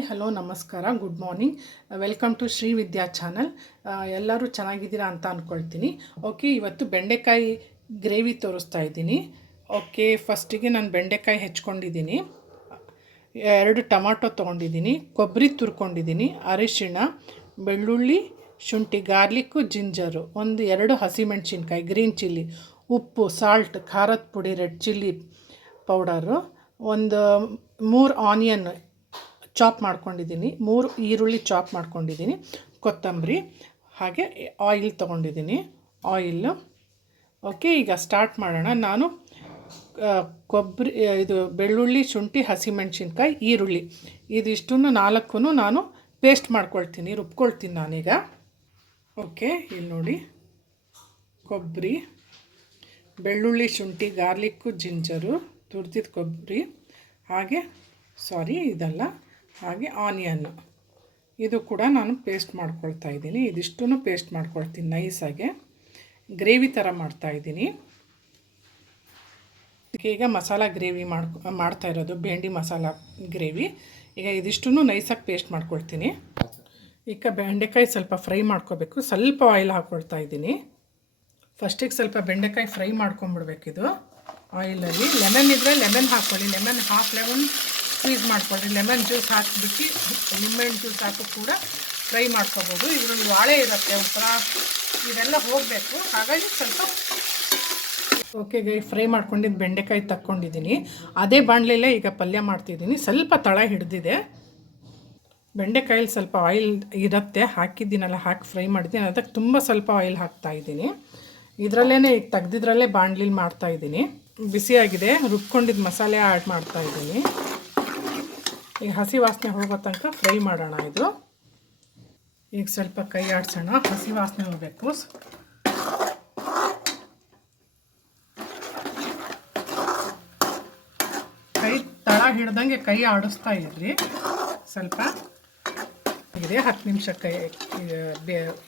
Hi hello ನಮಸ್ಕಾರ good morning welcome to Shri Vidya channel. ಎಲ್ಲರೂ ಚೆನ್ನಾಗಿದ್ದೀರಾ ಅಂತ ಅಂದ್ಕೊಳ್ತೀನಿ. ಓಕೆ, ಇವತ್ತು ಬೆಂಡೆಕಾಯಿ ಗ್ರೇವಿ ತೋರಿಸ್ತಾ ಇದ್ದೀನಿ. ಓಕೆ, ಫಸ್ಟಿಗೆ ನಾನು ಬೆಂಡೆಕಾಯಿ ಹೆಚ್ಕೊಂಡಿದ್ದೀನಿ, 2 ಟೊಮಾಟೊ ತೊಗೊಂಡಿದ್ದೀನಿ, ಕೊಬ್ಬರಿ ತುರ್ಕೊಂಡಿದ್ದೀನಿ, ಅರಿಶಿಣ, ಬೆಳ್ಳುಳ್ಳಿ, ಶುಂಠಿ, ಗಾರ್ಲಿಕ್ಕು, ಜಿಂಜರು, 2 ಹಸಿಮೆಣಸಿನ್ಕಾಯಿ, ಗ್ರೀನ್ ಚಿಲ್ಲಿ, ಉಪ್ಪು, ಸಾಲ್ಟ್, ಖಾರದ ಪುಡಿ, red chilli powder, 3 onion chop ಮಾಡ್ಕೊಂಡಿದ್ದೀನಿ, 3 ಈರುಳ್ಳಿ ಚಾಪ್ ಮಾಡ್ಕೊಂಡಿದ್ದೀನಿ, ಕೊತ್ತಂಬರಿ, ಹಾಗೆ ಆಯಿಲ್ ತೊಗೊಂಡಿದ್ದೀನಿ, ಆಯಿಲ್ಲು. ಓಕೆ, ಈಗ ಸ್ಟಾರ್ಟ್ ಮಾಡೋಣ. ನಾನು ಬೆಳ್ಳುಳ್ಳಿ, ಶುಂಠಿ, ಹಸಿಮೆಣಸಿನ್ಕಾಯಿ, ಈರುಳ್ಳಿ ಇದಿಷ್ಟನ್ನು 4 ನಾನು ಪೇಸ್ಟ್ ಮಾಡ್ಕೊಳ್ತೀನಿ, ರುಬ್ಕೊಳ್ತೀನಿ ನಾನೀಗ. ಓಕೆ, ಇಲ್ಲಿ ನೋಡಿ, ಕೊಬ್ಬರಿ, ಬೆಳ್ಳುಳ್ಳಿ, ಶುಂಠಿ, ಗಾರ್ಲಿಕ್ಕು, ಜಿಂಜರು, ತುರಿದಿದ್ದ ಕೊಬ್ಬರಿ, ಹಾಗೆ ಹಾಗೆ ಆನಿಯನ್ನು ಇದು ಕೂಡ ನಾನು ಪೇಸ್ಟ್ ಮಾಡ್ಕೊಳ್ತಾ ಇದ್ದೀನಿ. ಇದಿಷ್ಟೂ ಪೇಸ್ಟ್ ಮಾಡ್ಕೊಳ್ತೀನಿ ನೈಸಾಗೆ, ಗ್ರೇವಿ ಥರ ಮಾಡ್ತಾಯಿದ್ದೀನಿ. ಈಗ ಮಸಾಲ ಗ್ರೇವಿ ಮಾಡ್ತಾ ಇರೋದು, ಭೇಂಡಿ ಮಸಾಲ ಗ್ರೇವಿ. ಈಗ ಇದಿಷ್ಟೂ ನೈಸಾಗಿ ಪೇಸ್ಟ್ ಮಾಡ್ಕೊಳ್ತೀನಿ. ಈಗ ಬೆಂಡೆಕಾಯಿ ಸ್ವಲ್ಪ ಫ್ರೈ ಮಾಡ್ಕೋಬೇಕು, ಸ್ವಲ್ಪ ಆಯಿಲ್ ಹಾಕ್ಕೊಳ್ತಾ ಇದ್ದೀನಿ. ಫಸ್ಟಿಗೆ ಸ್ವಲ್ಪ ಬೆಂಡೆಕಾಯಿ ಫ್ರೈ ಮಾಡ್ಕೊಂಬಿಡ್ಬೇಕಿದು ಆಯಿಲಲ್ಲಿ. ಲೆಮನ್ ಇದ್ದರೆ ಲೆಮನ್ ಹಾಕ್ಕೊಳ್ಳಿ, ಲೆಮನ್ ಸ್ಕ್ವೀಸ್ ಮಾಡ್ಕೊಳ್ಳಿ. ಲೆಮನ್ ಜ್ಯೂಸ್ ಹಾಕಿಬಿಟ್ಟು ನಿಂಬೆಹಣ್ಣು ಜ್ಯೂಸ್ ಹಾಕಿ ಕೂಡ ಫ್ರೈ ಮಾಡ್ಕೋಬೋದು. ಇದರಲ್ಲಿ ವಾಳೆ ಇರುತ್ತೆ, ಒಂಥರ ಇದೆಲ್ಲ ಹೋಗಬೇಕು, ಹಾಗಾಗಿ ಸ್ವಲ್ಪ. ಓಕೆ, ಫ್ರೈ ಮಾಡ್ಕೊಂಡಿದ್ದು ಬೆಂಡೆಕಾಯಿ ತಕ್ಕೊಂಡಿದ್ದೀನಿ. ಅದೇ ಬಾಣಲೆಯಲ್ಲೇ ಈಗ ಪಲ್ಯ ಮಾಡ್ತಿದ್ದೀನಿ. ಸ್ವಲ್ಪ ತಳ ಹಿಡಿದಿದೆ. ಬೆಂಡೆಕಾಯಲ್ಲಿ ಸ್ವಲ್ಪ ಆಯಿಲ್ ಇರುತ್ತೆ, ಹಾಕಿದ್ದೀನಲ್ಲ, ಹಾಕಿ ಫ್ರೈ ಮಾಡಿದ್ದೀನಿ. ಅದಕ್ಕೆ ತುಂಬ ಸ್ವಲ್ಪ ಆಯಿಲ್ ಹಾಕ್ತಾಯಿದ್ದೀನಿ. ಇದರಲ್ಲೇ ಈಗ ತೆಗ್ದಿದ್ರಲ್ಲೇ ಬಾಣಲಿಲಿ ಮಾಡ್ತಾಯಿದ್ದೀನಿ. ಬಿಸಿಯಾಗಿದೆ, ರುಬ್ಕೊಂಡಿದ್ದು ಮಸಾಲೆ ಆ್ಯಡ್ ಮಾಡ್ತಾಯಿದ್ದೀನಿ. ಈಗ ಹಸಿ ವಾಸನೆ ಹೋಗೋ ತನಕ ಫ್ರೈ ಮಾಡೋಣ. ಇದು ಈಗ ಸ್ವಲ್ಪ ಕೈ ಆಡಿಸೋಣ, ಹಸಿ ವಾಸನೆ ಹೋಗಬೇಕು. ಕೈ ತಳ ಹಿಡ್ದಂಗೆ ಕೈ ಆಡಿಸ್ತಾ ಇರ್ರಿ. ಸ್ವಲ್ಪ ಇದೆ, 10 ನಿಮಿಷ ಕೈ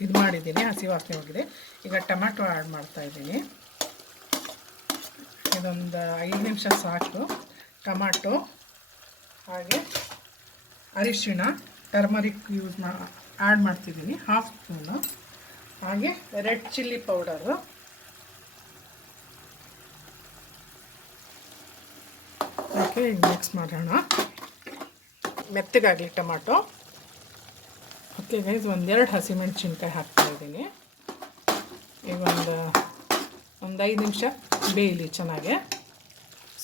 ಇದು ಮಾಡಿದ್ದೀನಿ, ಹಸಿ ವಾಸನೆ ಹೋಗಿದೆ. ಈಗ ಟೊಮ್ಯಾಟೊ ಆ್ಯಡ್ ಮಾಡ್ತಾಯಿದ್ದೀನಿ. ಇದೊಂದು 5 ನಿಮಿಷ ಸಾಕು. ಟೊಮ್ಯಾಟೊ, ಹಾಗೆ ಅರಿಶಿಣ, ಟರ್ಮರಿಕ್ ಆ್ಯಡ್ ಮಾಡ್ತಿದ್ದೀನಿ, 1/2 ಸ್ಪೂನು, ಹಾಗೆ ರೆಡ್ ಚಿಲ್ಲಿ ಪೌಡರು. ಓಕೆ, ಈಗ ಮಿಕ್ಸ್ ಮಾಡೋಣ, ಮೆತ್ತಗಾಗಲಿ ಟೊಮ್ಯಾಟೊ. ಓಕೆ ಗೈಸ್, 2 ಹಸಿಮೆಣಸಿನ್ಕಾಯಿ ಹಾಕ್ತಾಯಿದ್ದೀನಿ. ಈಗ ಒಂದು 5 ನಿಮಿಷ ಬೇಯಲಿ ಚೆನ್ನಾಗೆ.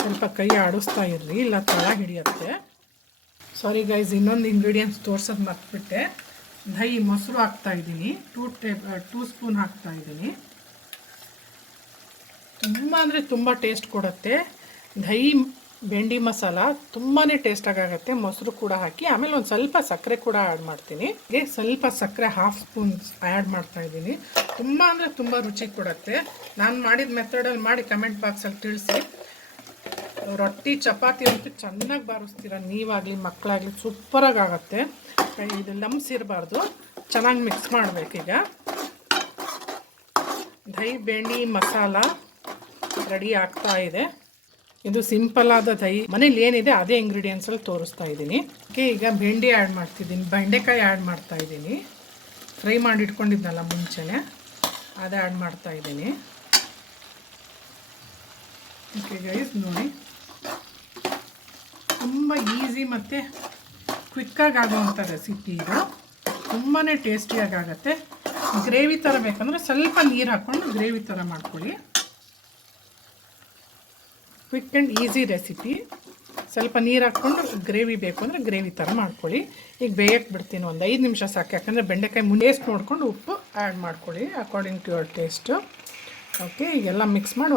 ಸ್ವಲ್ಪ ಕೈ ಆಡಿಸ್ತಾ ಇರ್ರಿ, ಇಲ್ಲ ತಳ ಹಿಡಿಯುತ್ತೆ. ಸಾರಿ ಗೈಸ್, ಇನ್ನೊಂದು ಇಂಗ್ರೀಡಿಯೆಂಟ್ಸ್ ತೋರ್ಸೋದು ಮರ್ತ್ಬಿಟ್ಟೆ. ದಹಿ, ಮೊಸರು ಹಾಕ್ತಾಯಿದ್ದೀನಿ, 2 ಸ್ಪೂನ್ ಹಾಕ್ತಾಯಿದ್ದೀನಿ. ತುಂಬ ಅಂದರೆ ತುಂಬ ಟೇಸ್ಟ್ ಕೊಡುತ್ತೆ ದಹಿ ಭೇಂಡಿ ಮಸಾಲ, ತುಂಬಾ ಟೇಸ್ಟಾಗುತ್ತೆ. ಮೊಸರು ಕೂಡ ಹಾಕಿ, ಆಮೇಲೆ ಒಂದು ಸ್ವಲ್ಪ ಸಕ್ಕರೆ ಕೂಡ ಆ್ಯಡ್ ಮಾಡ್ತೀನಿ. ಸ್ವಲ್ಪ ಸಕ್ಕರೆ 1/2 ಸ್ಪೂನ್ ಆ್ಯಡ್ ಮಾಡ್ತಾಯಿದ್ದೀನಿ. ತುಂಬ ಅಂದರೆ ತುಂಬ ರುಚಿ ಕೊಡುತ್ತೆ. ನಾನು ಮಾಡಿದ ಮೆಥಡಲ್ಲಿ ಮಾಡಿ ಕಮೆಂಟ್ ಬಾಕ್ಸಲ್ಲಿ ತಿಳಿಸಿ. ರೊಟ್ಟಿ, ಚಪಾತಿ ಅಂತೂ ಚೆನ್ನಾಗಿ ಬಾರಿಸ್ತೀರ ನೀವಾಗಲಿ ಮಕ್ಕಳಾಗಲಿ, ಸೂಪರಾಗಿ ಆಗುತ್ತೆ. ಇದು ಲಮ್ಸ್ ಇರಬಾರ್ದು, ಚೆನ್ನಾಗಿ ಮಿಕ್ಸ್ ಮಾಡಬೇಕೀಗ. ದಹಿ ಭೇಂಡಿ ಮಸಾಲ ರೆಡಿ ಆಗ್ತಾ ಇದೆ. ಇದು ಸಿಂಪಲ್ ಆದ ದಹಿ, ಮನೇಲಿ ಏನಿದೆ ಅದೇ ಇಂಗ್ರೀಡಿಯೆಂಟ್ಸಲ್ಲಿ ತೋರಿಸ್ತಾ ಇದ್ದೀನಿ. ಓಕೆ, ಈಗ ಭೇಂಡಿ ಆ್ಯಡ್ ಮಾಡ್ತಿದ್ದೀನಿ, ಬೆಂಡೆಕಾಯಿ ಆ್ಯಡ್ ಮಾಡ್ತಾಯಿದ್ದೀನಿ. ಫ್ರೈ ಮಾಡಿ ಇಟ್ಕೊಂಡಿದ್ನಲ್ಲ ಮುಂಚೆನೇ, ಅದು ಆ್ಯಡ್ ಮಾಡ್ತಾಯಿದ್ದೀನಿ. ಓಕೆ ಗೈಸ್, ನೋಡಿ, ತುಂಬ ಈಸಿ ಮತ್ತು ಕ್ವಿಕ್ಕಾಗಿ ಆಗೋವಂಥ ರೆಸಿಪಿ ಇದು. ತುಂಬಾ ಟೇಸ್ಟಿಯಾಗಿ ಆಗುತ್ತೆ. ಗ್ರೇವಿ ಥರ ಬೇಕಂದರೆ ಸ್ವಲ್ಪ ನೀರು ಹಾಕ್ಕೊಂಡು ಗ್ರೇವಿ ಥರ ಮಾಡ್ಕೊಳ್ಳಿ. Quick and easy recipe. ಸ್ವಲ್ಪ ನೀರು ಹಾಕ್ಕೊಂಡು ಗ್ರೇವಿ ಬೇಕು ಅಂದರೆ ಗ್ರೇವಿ ಥರ ಮಾಡ್ಕೊಳ್ಳಿ. ಈಗ ಬೇಯಕ್ಕೆ ಬಿಡ್ತೀನಿ, ಒಂದು 5 ನಿಮಿಷ ಸಾಕು. ಯಾಕಂದರೆ ಬೆಂಡೆಕಾಯಿ ಟೇಸ್ಟ್ ನೋಡಿಕೊಂಡು ಉಪ್ಪು ಆ್ಯಡ್ ಮಾಡ್ಕೊಳ್ಳಿ according to your taste. Okay, ಈಗೆಲ್ಲ ಮಿಕ್ಸ್ ಮಾಡಿ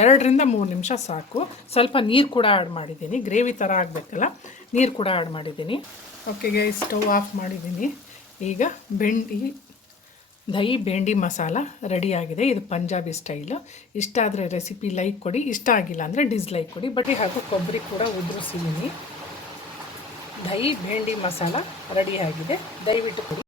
2 ರಿಂದ 3 ನಿಮಿಷ ಸಾಕು. ಸ್ವಲ್ಪ ನೀರು ಕೂಡ ಆ್ಯಡ್ ಮಾಡಿದ್ದೀನಿ, ಗ್ರೇವಿ ಥರ ಆಗಬೇಕಲ್ಲ, ನೀರು ಕೂಡ ಆ್ಯಡ್ ಮಾಡಿದ್ದೀನಿ. ಓಕೆ ಗೈಸ್, ಸ್ಟವ್ ಆಫ್ ಮಾಡಿದ್ದೀನಿ. ಈಗ ದಹಿ ಭೇಂಡಿ ಮಸಾಲ ರೆಡಿಯಾಗಿದೆ. ಇದು ಪಂಜಾಬಿ ಸ್ಟೈಲು. ಇಷ್ಟ ಆದರೆ ರೆಸಿಪಿ ಲೈಕ್ ಕೊಡಿ, ಇಷ್ಟ ಆಗಿಲ್ಲ ಅಂದರೆ ಡಿಸ್ಲೈಕ್ ಕೊಡಿ. ಬಟ್ ಹಾಗೂ ಕೊಬ್ಬರಿ ಕೂಡ ಉದುರಿಸಿದ್ದೀನಿ. ದಹಿ ಭೇಂಡಿ ಮಸಾಲ ರೆಡಿಯಾಗಿದೆ, ದಯವಿಟ್ಟು ಕೊಡಿ.